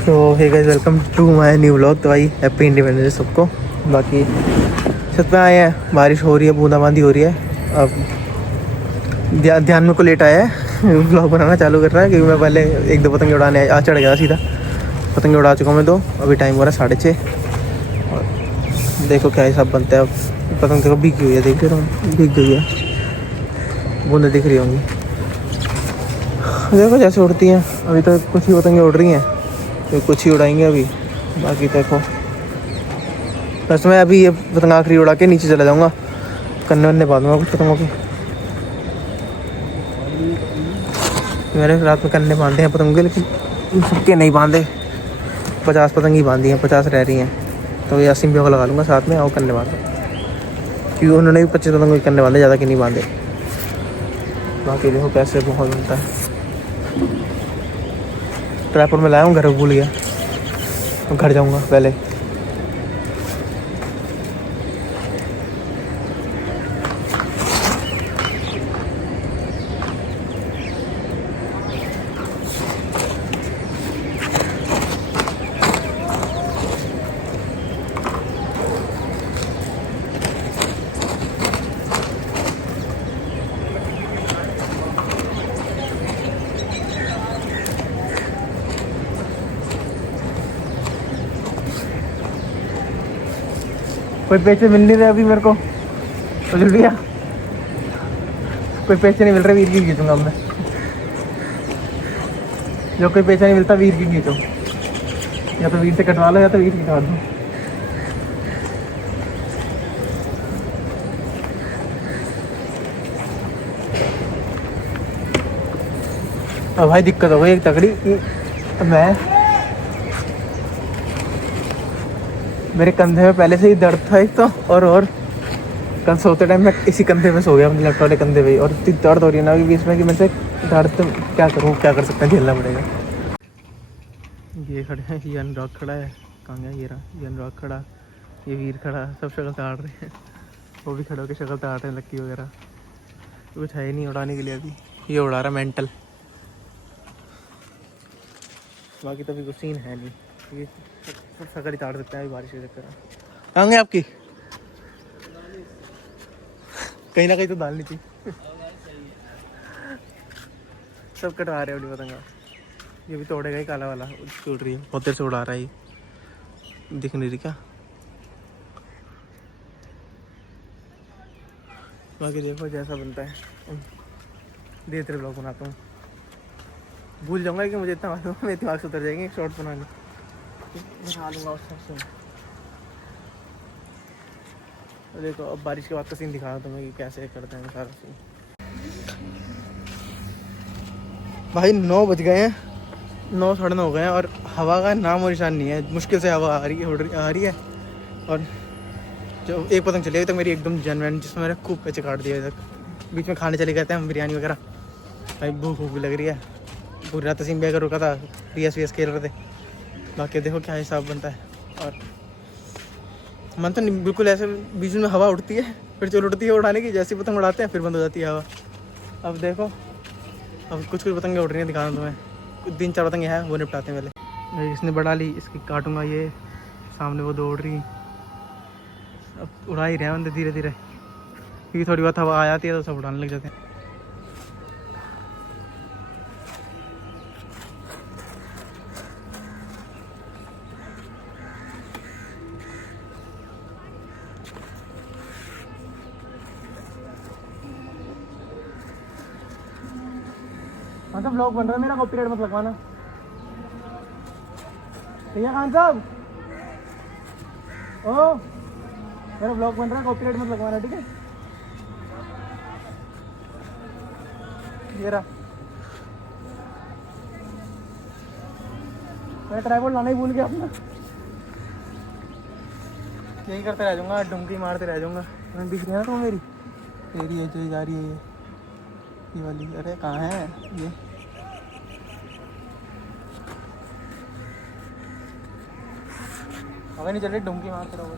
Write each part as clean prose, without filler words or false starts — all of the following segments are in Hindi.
तो hey guys, welcome to my new vlog. तो भाई हैप्पी इंडिपेंडेंस डे सबको। बाकी छत पे आए हैं, बारिश हो रही है, बूंदाबांदी हो रही है। अब ध्यान में को लेट आया है व्लॉग बनाना चालू कर रहा है, क्योंकि मैं पहले एक दो पतंग उड़ाने आ चढ़ गया सीधा। पतंग उड़ा चुका हूँ मैं 2। अभी टाइम हो रहा है 6:30। और देखो क्या हिसाब बनता है। अब पतंग देखो भीगी हुई है, देख रहे हो, भीग गई है, बूंदें दिख रही होंगी। देखो जैसे उड़ती हैं। अभी तो कुछ ही पतंगें उड़ रही हैं, तो कुछ ही उड़ाएंगे अभी। बाकी देखो, बस मैं अभी ये पतंग आखिरी उड़ा के नीचे चला जाऊँगा, कन्ने वन्ने बांधूंगा कुछ पतंगों के। मैंने रात में कन्ने बांधे हैं पतंगों के, लेकिन सबके नहीं बांधे। 50 पतंग ही बांधी हैं, 50 रह रही हैं। तो ये 80 रुपये को लगा लूँगा साथ में, और कन्ने बांधे, क्योंकि उन्होंने भी 25 पतंगों के कन्ने बांधे, ज़्यादा के नहीं बांधे। बाकी देखो कैसे बहुत बनता है। ट्रैपॉड में लाया हूँ, घर भूल गया, घर जाऊँगा पहले। कोई पैसे मिल नहीं रहे अभी मेरे को, तो जल्दी भैया कोई पैसे नहीं मिल रहे, वीर की खींचूंगा मैं। जो कोई पैसा नहीं मिलता वीर की खींचो, या तो वीर से कटवा लो या तो वीर की कटवा दो। और भाई दिक्कत हो गई एक तगड़ी कि मेरे कंधे में पहले से ही दर्द था एक तो, और कल सोते टाइम मैं इसी कंधे पे सो गया, अपने लेफ्ट वाले कंधे पे ही। और इतनी दर्द हो रही है ना बीच में कि मैं से दर्द तो क्या करूँ, क्या कर सकते हैं, झेलना पड़ेगा। ये खड़े हैं, ये अनुराग खड़ा है, कहाँ गया ये रहा, ये अनुराग खड़ा, ये वीर खड़ा, सब शक्ल ताड़ रहे हैं। वो भी खड़े होकर शक्ल ताड़ रहे हैं, लक्की वगैरह। तो कुछ है ही नहीं उड़ाने के लिए अभी, ये उड़ा रहा मेंटल। बाकी तो अभी कुछ सीन है नहीं, ये सब शक्ल ही ताड़ सकते हैं अभी बारिश के चक्कर में। कहाँ गए आपकी? कहीं ना कहीं तो डालनी थी। सब कटवा रहे हैं अपनी पतंगा। ये भी तोड़ेगा ही, काला वाला टूट रही है, बहुत देर से उड़ा रहा है, ये दिख नहीं रही क्या। बाकी देखो जैसा बनता है, धीरे धीरे ब्लॉग बनाता हूँ। भूल जाऊँगा कि मुझे इतना मालूम है, मेरे दिमाग से उतर जाएंगे शॉर्ट बनाने, बना लूँगा उस सबसे। देखो अब बारिश के बाद का सीन दिखा रहा हूँ तुम्हें कि कैसे करते हैं सारा सीन। भाई 9 बज गए हैं, 9 साढ़े 9 हो गए हैं, और हवा का नाम और निशान नहीं है। मुश्किल से हवा आ रही है। और जो एक पतंग चली अभी तक मेरी एकदम जेन्युइन, जिसमें मैंने खूब पैसे काट दिए अभी तक। बीच में खाने चले गए थे हम बिरयानी वगैरह। भाई भूख भी लग रही है, पूरी रात तसीम बेगर रुका था, PS खेल रहे थे। बाकी देखो क्या हिसाब बनता है। और मन तो बिल्कुल ऐसे बीच में हवा उठती है, फिर चल उठती है उड़ाने की, जैसी पतंग उड़ाते हैं फिर बंद हो जाती है हवा। अब देखो, अब कुछ पतंगें उड़ रही हैं, दिखाना तुम्हें। कुछ 3-4 पतंगे हैं, वो निपटाते हैं पहले। इसने बढ़ा ली, इसकी काटूंगा। ये सामने वो 2 उड़ रही, अब उड़ा ही रहे हैं बंदे धीरे धीरे, क्योंकि थोड़ी बहुत हवा आ जाती है तो सब उड़ाने लग जाते हैं। हाँ तो ब्लॉग बन रहा है मेरा, कॉपीराइट मत लगवाना। भैया खान साहब, ओ मेरा ब्लॉग बन रहा है, कॉपीराइट मत लगवाना, ठीक है। ये रहा, मैं ट्राइपॉड लाना ही भूल गया अपना। यही करते रह जाऊँगा, डुमकी मारते रह जाऊँगा। मैं दिख रही है ना तो मेरी है जो जा रही है, ये वाली। अरे कहाँ है ये? हवा नहीं चल रही, डुमकी मारते रहो।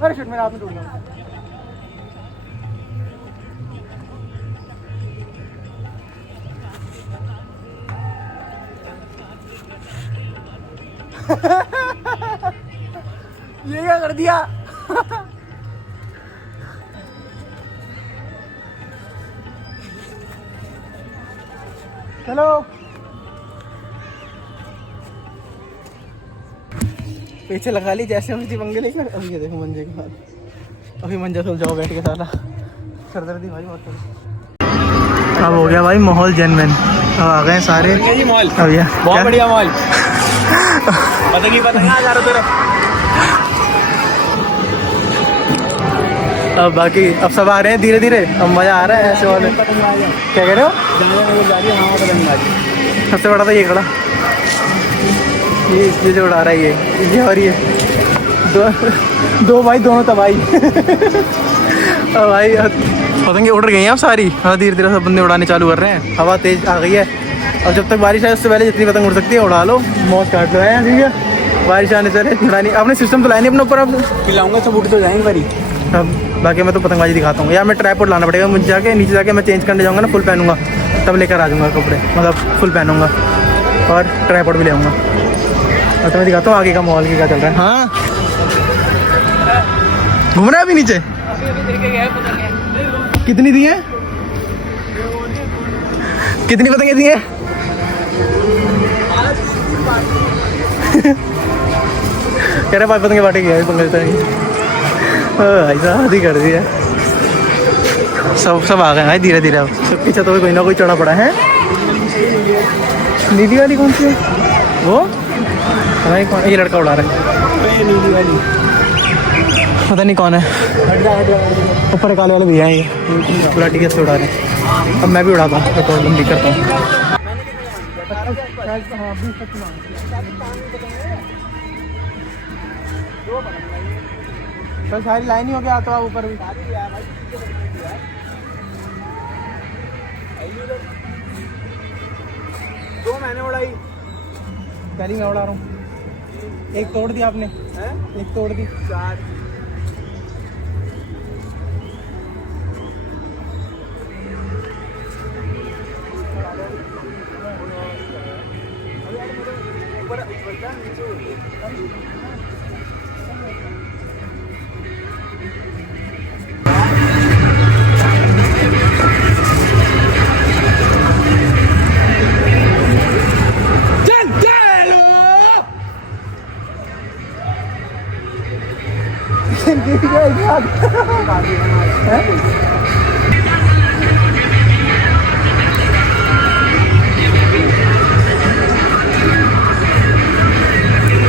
अरे शिट, मेरा हाथ में टूट गया। ये क्या कर दिया? चलो पीछे लगा ली जैसे हम पंगे लेकर। अभी ये देखो मंजे के साथ, अभी मंजा सुल जाओ बैठ के साला सरदर्दी भाई बहुत। अब हो गया भाई माहौल जेन्युइन, अब आ गए सारे मॉल। अब ये बहुत बढ़िया मॉल पता नहीं चारों तरफ। अब बाकी अब सब आ रहे हैं धीरे धीरे, अब मजा आ रहा है ऐसे वाले। क्या कह रहे हो? सबसे बड़ा तो ये खड़ा, ये जो उड़ा रहा है ये और ये दो भाई दोनों तबाही। अब भाई पतंगे उड़ गई हैं अब सारी। हाँ धीरे धीरे सब बंदे उड़ाने चालू कर रहे हैं, हवा तेज आ गई है। अब जब तक बारिश आए उससे पहले जितनी पतंग उड़ सकती है उड़ा लो, मौज काट लो है। ठीक है, बारिश आने चले उड़ानी। आपने सिस्टम तो लाया नहीं अपने ऊपर, अब खिलाऊंगा सब उठ तो जाएंगे बारी। अब बाकी मैं तो पतंगबाजी दिखाता हूँ यार। मैं ट्राइपॉड लाना पड़ेगा मुझे, जाके नीचे जाके मैं चेंज करने जाऊँगा ना, फुल पहनूंगा तब लेकर आ जाऊँगा कपड़े, मतलब फुल पहनूंगा और ट्राइपॉड भी ले आऊँगा। और तो मैं दिखाता हूँ आगे का माहौल क्या चल रहा है। हाँ घूम रहा है अभी नीचे। कितनी दी है? कितनी पतंगे दी है? कह रहे भाई पतंगे बांटेगी ऐसा आदि कर दिया। सब आ गए भाई धीरे धीरे। अब सबके छतों पे कोई ना कोई चढ़ा पड़ा है। नीली वाली कौन सी है वो? भाई कौन? ये लड़का उड़ा रहा है नीली वाली, पता नहीं कौन है। ऊपर काले वाले भैया ये पूरा टिकट से उड़ा रहे हैं। अब मैं भी उड़ाता हूँ, पेट्रोल बंदी करता हूँ। तो सारी लाइन ही हो गया तो आप ऊपर भी दो मैंने उड़ाई, पहली मैं उड़ा रहा हूँ। एक तोड़ दी आपने है? एक तोड़ दी। 4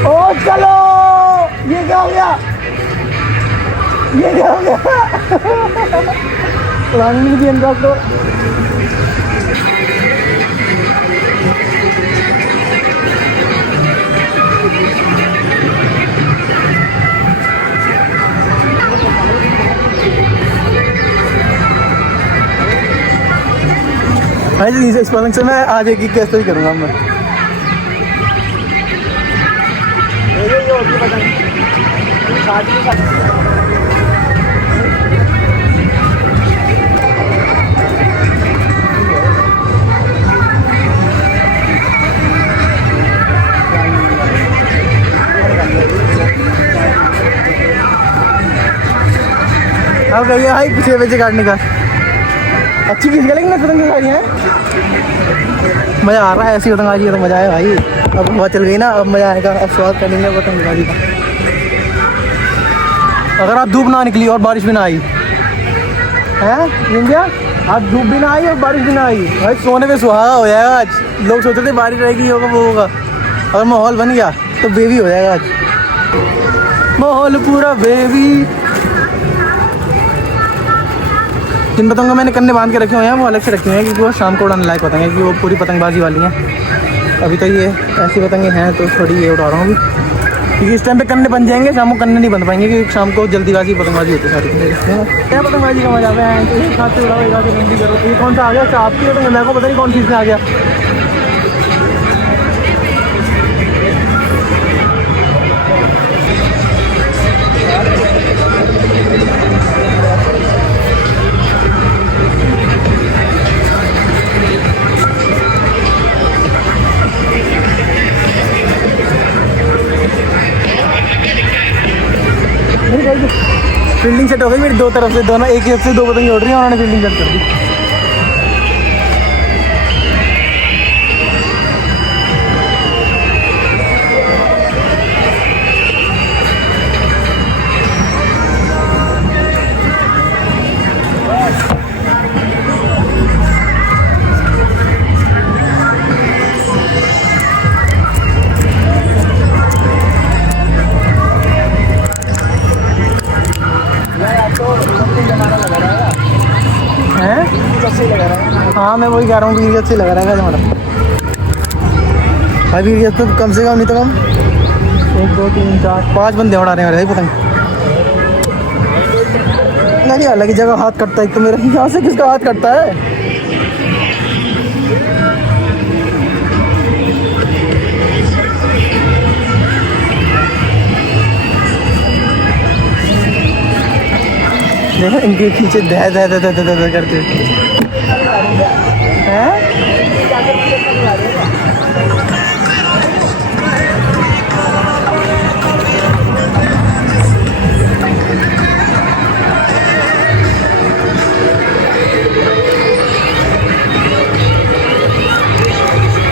ओ चलो, ये क्या हो गया? ये क्या हो गया? उड़ाने नहीं दिया इनका तो। भाई इस पलंग से मैं आज एक ही कैसे ही करूँगा मैं। अब गई है भाई पीछे पीछे काटने का। अच्छी किस गलेंगे पतंग सारी हैं। मज़ा आ रहा है ऐसी पतंगबाजी का, तो मज़ा है भाई। अब हवा चल गई ना, अब मज़ा आएगा। अब स्वाद करेंगे पतंगबाजी का। अगर आप धूप ना निकली और बारिश भी ना आई है इंडिया, आज धूप भी ना आई और बारिश भी ना आई, भाई सोने पे सुहागा हो जाएगा आज। लोग सोचते थे बारिश रहेगी, होगा वो होगा, अगर माहौल बन गया तो बेबी हो जाएगा आज। माहौल पूरा बेबी। जिन पतंगों मैंने कन्ने बांध के रखे हुए हैं वो अलग से रखे हुए हैं क्योंकि वो शाम को उड़ाने लायक पतंग है, क्योंकि वो पूरी पतंगबाजी वाली हैं। अभी तो ये ऐसी पतंगे हैं तो थोड़ी ये उड़ा रहा हूँ अभी, क्योंकि इस टाइम पे कन्ने बन जाएंगे, शाम को कन्ने नहीं बन पाएंगे क्योंकि शाम को जल्दीबाजी पतंगबाजी होती है सारी। क्या पतंगबाजी का मजा है, तो एक हाथ से उड़ाओ एक हाथ से बंदी करो। ये कौन सा आ गया? आपकी पतंग, मेरे को पता नहीं कौन चीज़ से आ गया। फील्डिंग सेट हो गई मेरी दो तरफ से, दोनों एक एक से दो पतंगे उड़ रही हैं, उन्होंने फील्डिंग सेट कर दी। हाँ मैं वही कह रहा हूँ, वीरियत से लगा रहेगा हमारा भाई। वीरियत तो कम से कम नहीं तो कम 1 2 3 4 5 बंदे उड़ा रहे हैं भाई पतंग। नहीं अलग ही जगह हाथ कटता है, एक तो मेरा यहाँ से किसका हाथ कटता है। देखो इनके पीछे दह दह दह दह दह दह करते हैं।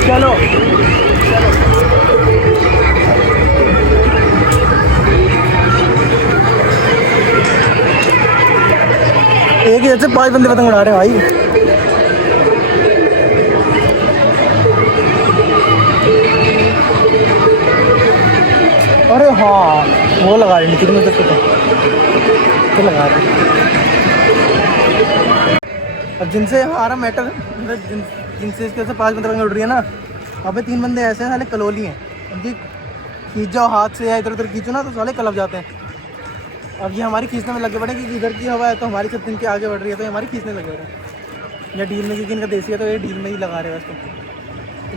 चलो एक ही जैसे 5 बंदे पतंग उड़ा रहे हैं भाई। अरे हाँ वो लगा रहे नितिन में तो लगा रहे। अब जिनसे हमारा मैटर जिनसे इसके से 5 बंदे उड़ रही है ना, अबे 3 बंदे ऐसे हैं साले कलोली हैं, उनकी खींच जाओ हाथ से या इधर उधर खींचो ना तो साले कलब जाते हैं। अब ये हमारी खींचने में लगे पड़े कि इधर की हवा है तो हमारी सब इनके आगे बढ़ रही है तो हमारी खींचने लगे रहे हैं। या डील में क्योंकि इनका देसी है तो ये डील में ही लगा रहे हैं उसको।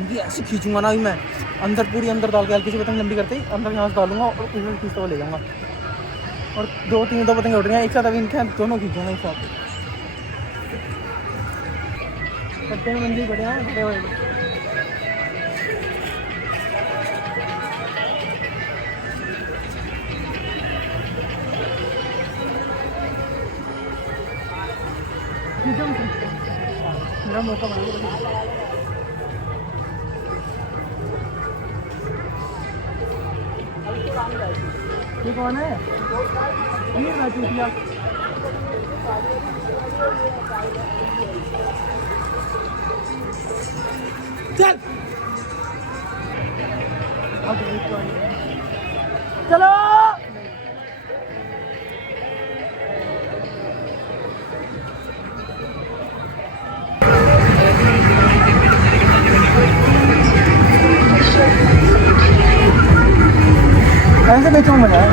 इनकी ऐसी खींचूंगा ना अभी मैं अंदर पूरी अंदर डाल के हल्की सी पतंग लंबी करते ही अंदर यहाँ से डालूंगा और इधर खींचते हुए ले जाऊँगा। और 2 3 दो पतंग उड़ रही हैं एक साथ, अभी इनके दोनों खींचूंगा एक साथ। कट्टे में मंदिर बढ़िया है बड़े बड़े। मेरा मौका बना ये कौन है? ये मैं चूतिया चल चलो ऐसे बेचूँ मजा है।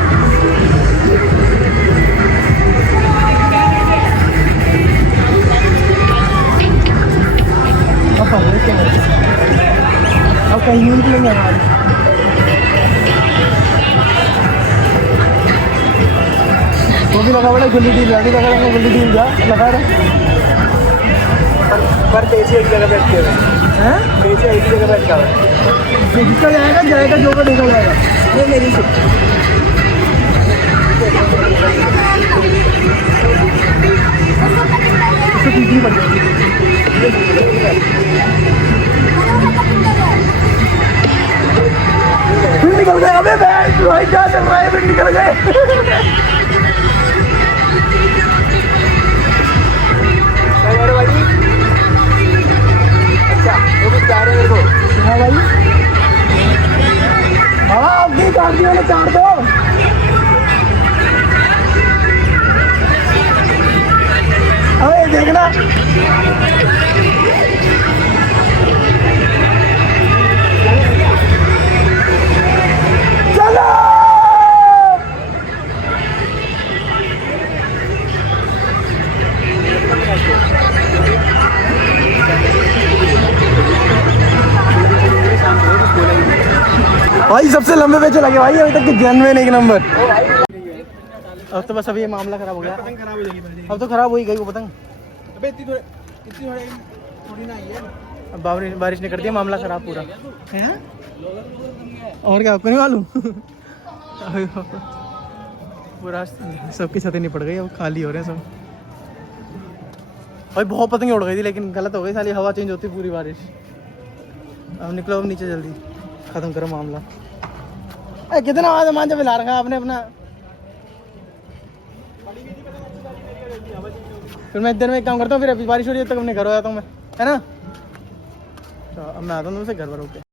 अब कहीं नहीं निकलेंगे हमारे। वो भी लगा बड़ा गुल्ली डील भी लगा रहेंगे, गुल्ली डील जा लगा रहे पर पैसे एक जगह बैठ के हैं, पैसे एक जगह बैठ के जिसका जाएगा जाएगा जो का निकल जाएगा। ये मेरी से पीछे पड़ जाएगी फिर निकल गए। अबे भाई क्या चल रहा है, फिर निकल गए। अच्छा वो कुछ चाह रहे मेरे को। हाँ भाई हाँ अपनी काट दिया ना, चार दो अरे देखना चलो। भाई सबसे लंबे पेचे लगे भाई अभी तक के जेन्युइन एक नंबर। अब तो बस अभी ये मामला खराब हो गया। अब तो खराब हो ही गई वो पतंग। अबे इतनी थोड़ी ना आई है। अब बारिश ने कर दिया मामला खराब पूरा है। और क्या आपको नहीं मालूम? पूरा सबकी छतें नहीं पड़ गई, अब खाली हो रहे हैं सब। भाई बहुत पतंगे उड़ गई थी, लेकिन गलत हो गई साली, हवा चेंज होती पूरी बारिश। अब निकलो अब नीचे जल्दी, ख़त्म करो मामला। अरे कितना आवाज़ मान जब ला रखा आपने अपना। फिर मैं इधर में एक काम करता हूँ, फिर अभी बारिश हो रही है तक अपने घर हो जाता हूँ मैं, है ना। तो अब मैं आता हूँ तुमसे घर पर होके।